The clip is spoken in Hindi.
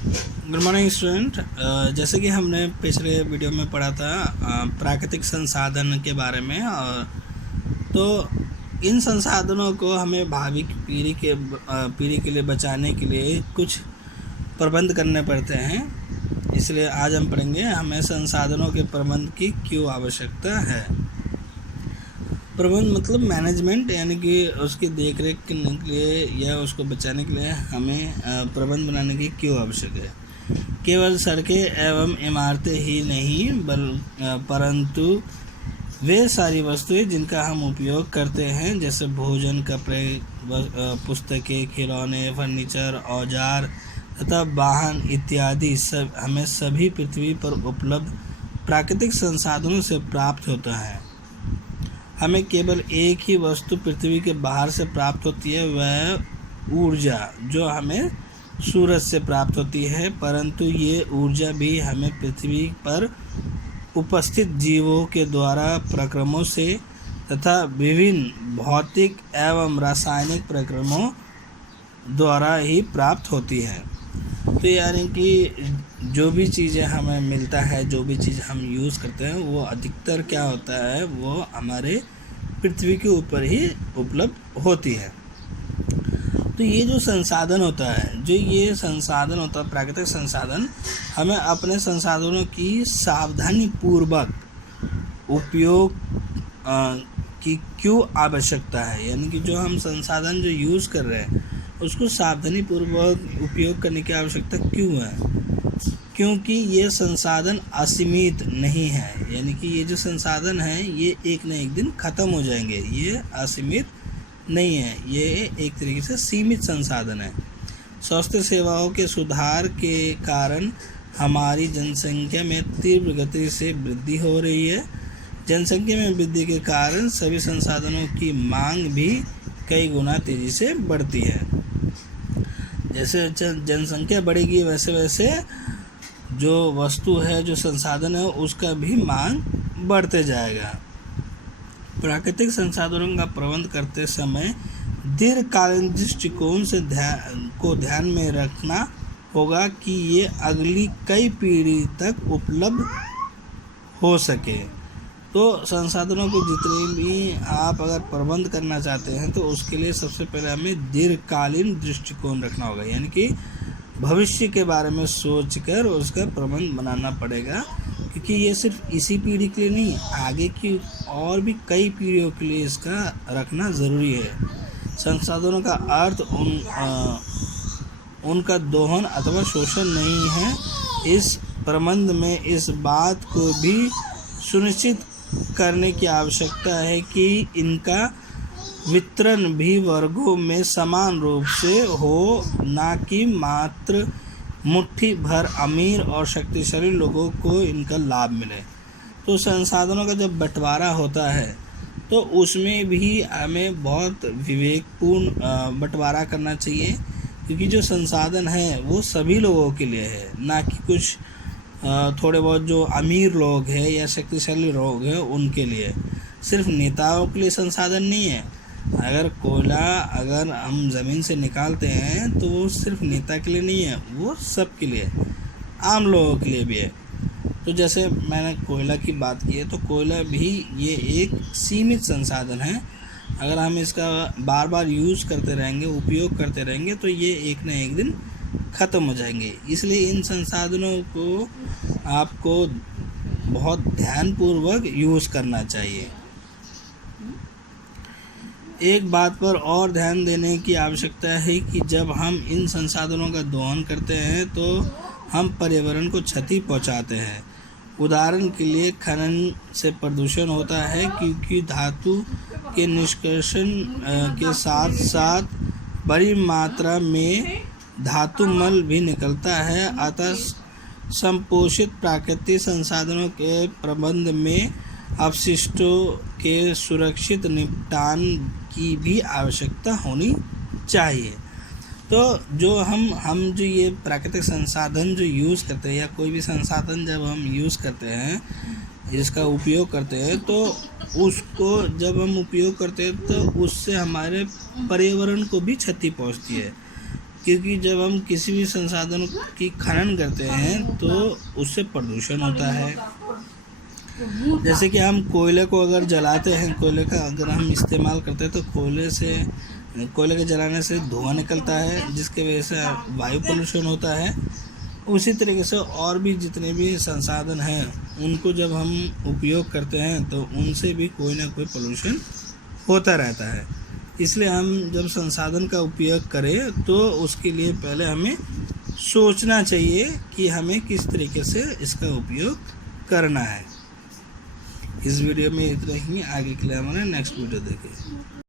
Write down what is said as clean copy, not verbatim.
Good morning student. जैसे कि हमने पिछले वीडियो में पढ़ा था प्राकृतिक संसाधन के बारे में, और तो इन संसाधनों को हमें भावी पीढ़ी के लिए बचाने के लिए कुछ प्रबंध करने पड़ते हैं। इसलिए आज हम पढ़ेंगे हमें संसाधनों के प्रबंध की क्यों आवश्यकता है। प्रबंध मतलब मैनेजमेंट, यानी कि उसकी देख रेख करने के लिए या उसको बचाने के लिए हमें प्रबंध बनाने की क्यों आवश्यक है। केवल सड़कें एवं इमारतें ही नहीं परंतु वे सारी वस्तुएं जिनका हम उपयोग करते हैं, जैसे भोजन, कपड़े, पुस्तकें, खिलौने, फर्नीचर, औजार तथा वाहन इत्यादि सब हमें सभी पृथ्वी पर उपलब्ध प्राकृतिक संसाधनों से प्राप्त होता है। हमें केवल एक ही वस्तु पृथ्वी के बाहर से प्राप्त होती है, वह ऊर्जा, जो हमें सूरज से प्राप्त होती है, परंतु ये ऊर्जा भी हमें पृथ्वी पर उपस्थित जीवों के द्वारा प्रक्रमों से तथा विभिन्न भौतिक एवं रासायनिक प्रक्रमों द्वारा ही प्राप्त होती है। तो यानी कि जो भी चीज़ें हमें मिलता है, जो भी चीज़ हम यूज़ करते हैं, वो अधिकतर क्या होता है, वो हमारे पृथ्वी के ऊपर ही उपलब्ध होती है। तो ये जो संसाधन होता है, प्राकृतिक संसाधन, हमें अपने संसाधनों की सावधानी पूर्वक उपयोग की क्यों आवश्यकता है। यानी कि जो हम संसाधन जो यूज़ कर रहे हैं उसको सावधानी पूर्वक उपयोग करने की आवश्यकता क्यों है। क्योंकि ये संसाधन असीमित नहीं है, यानी कि ये जो संसाधन है ये एक न एक दिन ख़त्म हो जाएंगे। ये असीमित नहीं है, ये एक तरीके से सीमित संसाधन है। स्वास्थ्य सेवाओं के सुधार के कारण हमारी जनसंख्या में तीव्र गति से वृद्धि हो रही है। जनसंख्या में वृद्धि के कारण सभी संसाधनों की मांग भी कई गुना तेज़ी से बढ़ती है। जैसे जनसंख्या बढ़ेगी वैसे वैसे जो वस्तु है, जो संसाधन है, उसका भी मांग बढ़ते जाएगा। प्राकृतिक संसाधनों का प्रबंध करते समय दीर्घकालीन दृष्टिकोण से ध्यान में रखना होगा कि ये अगली कई पीढ़ी तक उपलब्ध हो सके। तो संसाधनों को जितने भी आप अगर प्रबंध करना चाहते हैं तो उसके लिए सबसे पहले हमें दीर्घकालीन दृष्टिकोण रखना होगा, यानी कि भविष्य के बारे में सोचकर उसका प्रबंध बनाना पड़ेगा। क्योंकि ये सिर्फ इसी पीढ़ी के लिए नहीं, आगे की और भी कई पीढ़ियों के लिए इसका रखना ज़रूरी है। संसाधनों का अर्थ उनका दोहन अथवा शोषण नहीं है। इस प्रबंध में इस बात को भी सुनिश्चित करने की आवश्यकता है कि इनका वितरण भी वर्गों में समान रूप से हो, ना कि मात्र मुट्ठी भर अमीर और शक्तिशाली लोगों को इनका लाभ मिले। तो संसाधनों का जब बंटवारा होता है तो उसमें भी हमें बहुत विवेकपूर्ण बंटवारा करना चाहिए, क्योंकि जो संसाधन है वो सभी लोगों के लिए है, ना कि कुछ थोड़े बहुत जो अमीर लोग हैं या शक्तिशाली लोग हैं उनके लिए। सिर्फ नेताओं के लिए संसाधन नहीं है। अगर कोयला अगर हम ज़मीन से निकालते हैं तो वो सिर्फ नेता के लिए नहीं है, वो सब के लिए, आम लोगों के लिए भी है। तो जैसे मैंने कोयला की बात की है, तो कोयला भी ये एक सीमित संसाधन है। अगर हम इसका बार बार यूज़ करते रहेंगे, उपयोग करते रहेंगे, तो ये एक न एक दिन ख़त्म हो जाएंगे। इसलिए इन संसाधनों को आपको बहुत ध्यानपूर्वक यूज़ करना चाहिए। एक बात पर और ध्यान देने की आवश्यकता है कि जब हम इन संसाधनों का दोहन करते हैं तो हम पर्यावरण को क्षति पहुंचाते हैं। उदाहरण के लिए खनन से प्रदूषण होता है, क्योंकि धातु के निष्कर्षण के साथ साथ बड़ी मात्रा में धातु मल भी निकलता है। अतः संपोषित प्राकृतिक संसाधनों के प्रबंध में अपशिष्टों के सुरक्षित निपटान की भी आवश्यकता होनी चाहिए। तो जो हम जो ये प्राकृतिक संसाधन जो यूज़ करते हैं, या कोई भी संसाधन जब हम यूज़ करते हैं, इसका उपयोग करते हैं, तो उसको जब हम उपयोग करते हैं तो उससे हमारे पर्यावरण को भी क्षति पहुंचती है। क्योंकि जब हम किसी भी संसाधन की खनन करते हैं तो उससे प्रदूषण होता है। जैसे कि हम कोयले को अगर जलाते हैं, कोयले का अगर हम इस्तेमाल करते हैं तो कोयले के जलाने से धुआं निकलता है, जिसके वजह से वायु पोल्यूशन होता है। उसी तरीके से और भी जितने भी संसाधन हैं उनको जब हम उपयोग करते हैं तो उनसे भी कोई ना कोई पोल्यूशन होता रहता है। इसलिए हम जब संसाधन का उपयोग करें तो उसके लिए पहले हमें सोचना चाहिए कि हमें किस तरीके से इसका उपयोग करना है। इस वीडियो में इतना ही, आगे के लिए हमारा नेक्स्ट वीडियो देखें।